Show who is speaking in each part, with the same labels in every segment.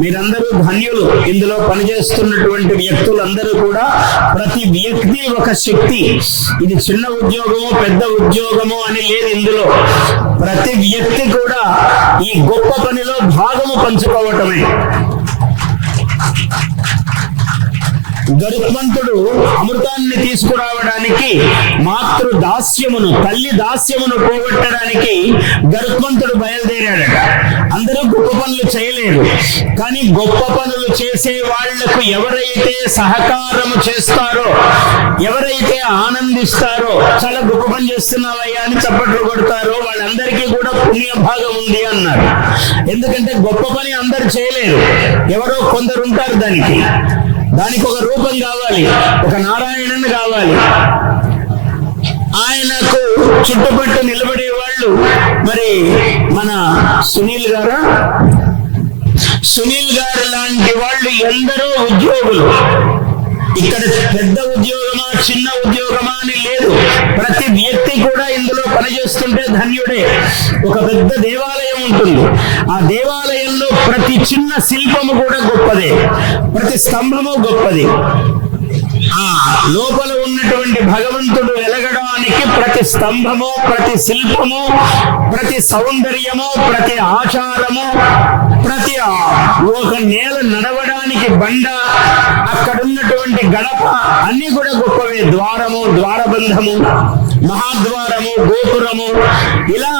Speaker 1: మీరందరూ ధన్యులు. ఇందులో పనిచేస్తున్నటువంటి వ్యక్తులందరూ కూడా ప్రతి వ్యక్తి ఒక శక్తి. ఇది చిన్న ఉద్యోగము పెద్ద ఉద్యోగము అని లేదు ఇందులో. ప్రతి వ్యక్తి కూడా ఈ గొప్ప పనిలో భాగము పంచుకోవటమే. గరుత్మంతుడు అమృతాన్ని తీసుకురావడానికి మాతృ దాస్యమును తల్లి దాస్యమును పోగొట్టడానికి గరుత్మంతుడు బయలుదేరాడట. అందరూ గొప్ప పనులు చేయలేరు. కానీ గొప్ప పనులు చేసే వాళ్ళకు ఎవరైతే సహకారము చేస్తారో ఎవరైతే ఆనందిస్తారో చాలా గొప్ప పని చేస్తున్నావయ్యా అని చప్పట్లు కొడతారో వాళ్ళందరికీ కూడా పుణ్య భాగం ఉంది అన్నారు. ఎందుకంటే గొప్ప పని అందరు చేయలేరు. ఎవరో కొందరు ఉంటారు దానికి. దానికి ఒక రూపం కావాలి. ఒక నారాయణను కావాలి. ఆయనకు చుట్టుపట్టు నిలబడే వాళ్ళు మరి మన సునీల్ గారా? సునీల్ గారు లాంటి వాళ్ళు ఎందరో ఉద్యోగులు. ఇక్కడ పెద్ద ఉద్యోగమా చిన్న ఉద్యోగమా అని లేదు. ప్రతి వ్యక్తి కూడా ఇందులో పనిచేస్తుంటే ధన్యుడే. ఒక పెద్ద దేవాలయం ఉంటుంది. ఆ దేవాలయం ప్రతి చిన్న శిల్పము కూడా గొప్పదే. ప్రతి స్తంభము గొప్పది. ఆ లోపల ఉన్నటువంటి భగవంతుడు వెలగడానికి ప్రతి స్తంభము ప్రతి శిల్పము ప్రతి సౌందర్యము ప్రతి ఆచారము ప్రతి ఒక నేల ఉన్నటువంటి బండ అక్కడ ఉన్నటువంటి గడప అన్ని కూడా గొప్పవే. ద్వారము ద్వారబంధము మహాద్వారము గోపురము. ఇలా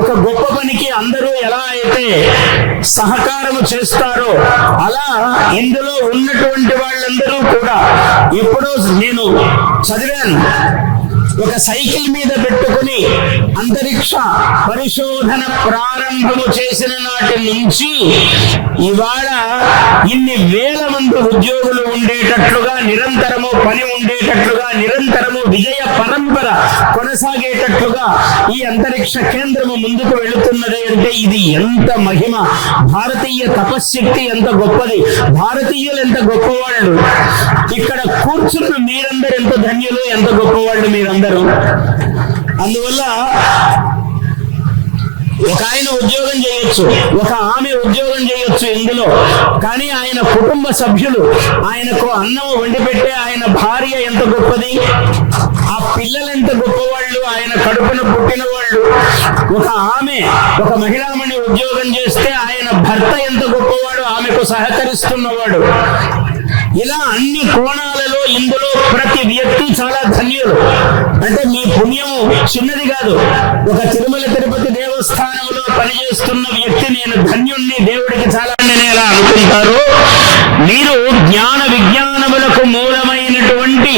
Speaker 1: ఒక గొప్ప పనికి అందరూ ఎలా అయితే సహకారము చేస్తారో అలా ఇందులో ఉన్నటువంటి వాళ్ళందరూ కూడా ఎప్పుడో నేను చదివాను. ఒక సైకిల్ మీద పెట్టుకుని అంతరిక్ష పరిశోధన ప్రారంభము చేసిన నాటి నుంచి ఇవాళ ఇన్ని వేల మంది ఉద్యోగులు ఉండేటట్లుగా నిరంతరము పని ఉండేటట్లుగా నిరంతరము విజయ పరంపర కొనసాగేటట్లుగా ఈ అంతరిక్ష కేంద్రము ముందుకు వెళుతున్నది అంటే ఇది ఎంత మహిమ. భారతీయ తపశ్శక్తి ఎంత గొప్పది. భారతీయులు ఎంత గొప్పవాళ్ళు. ఇక్కడ కూర్చున్న మీరందరూ ఎంత ధన్యులు ఎంత గొప్పవాళ్ళు మీరందరూ? అందువల్ల ఒక ఆయన ఉద్యోగం చేయొచ్చు ఒక ఆమె ఉద్యోగం చేయొచ్చు ఇందులో. కానీ ఆయన కుటుంబ సభ్యులు ఆయనకు అన్నం వండి పెట్టే ఆయన భార్య ఎంత గొప్పది? ఆ పిల్లలు ఎంత గొప్పవాళ్ళు? ఆయన కడుపున పుట్టిన వాళ్ళు ఒక ఆమె ఒక మహిళామణి ఉద్యోగం చేస్తే ఆయన భర్త ఎంత గొప్పవాడు? ఆమెకు సహకరిస్తున్నవాడు. ఇలా అన్ని కోణాలలో ఇందులో ప్రతి వ్యక్తి చాలా ధన్యులు. అంటే మీ పుణ్యము చిన్నది కాదు. ఒక తిరుమల తిరుపతి దేవస్థానంలో పనిచేస్తున్న వ్యక్తి నేను ధన్యుణ్ణి దేవుడికి చాలా నేను ఎలా అనుకుంటారు మీరు జ్ఞాన విజ్ఞానములకు మూలమైనటువంటి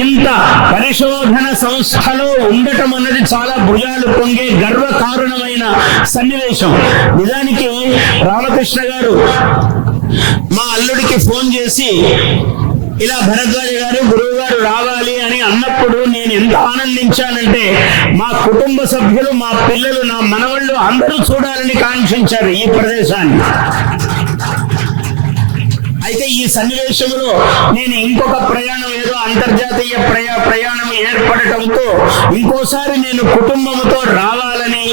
Speaker 1: ఇంత పరిశోధన సంస్థలో ఉండటం అన్నది చాలా భుజాలు పొంగే గర్వకారణమైన సన్నివేశం. నిజానికి రామకృష్ణ గారు మా అల్లుడికి ఫోన్ చేసి ఇలా భరద్వాజ గారు గురువు గారు రావాలి అని అన్నప్పుడు నేను ఎంత ఆనందించానంటే మా కుటుంబ సభ్యులు మా పిల్లలు నా మనవళ్ళు అందరూ చూడాలని కాంక్షించారు ఈ ప్రదేశాన్ని. అయితే ఈ సన్నివేశంలో నేను ఇంకొక ప్రయాణం ఏదో అంతర్జాతీయ ప్రయా ప్రయాణం ఏర్పడటంతో ఇంకోసారి నేను కుటుంబంతో రావాలని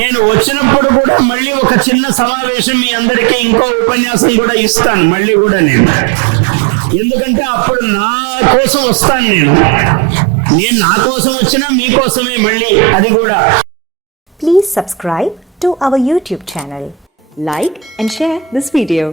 Speaker 1: నేను వచ్చినప్పుడు కూడా మళ్ళీ ఒక చిన్న సమావేశం మీ అందరికీ ఇంకో ఉపన్యాసం కూడా ఇస్తాను. మళ్ళీ కూడా నేను. ఎందుకంటే అప్పుడు నా కోసం వస్తాను నేను. నేను నా కోసం వచ్చినా మీకోసమే మళ్ళీ అది కూడా.
Speaker 2: Please subscribe to our YouTube channel like and share this video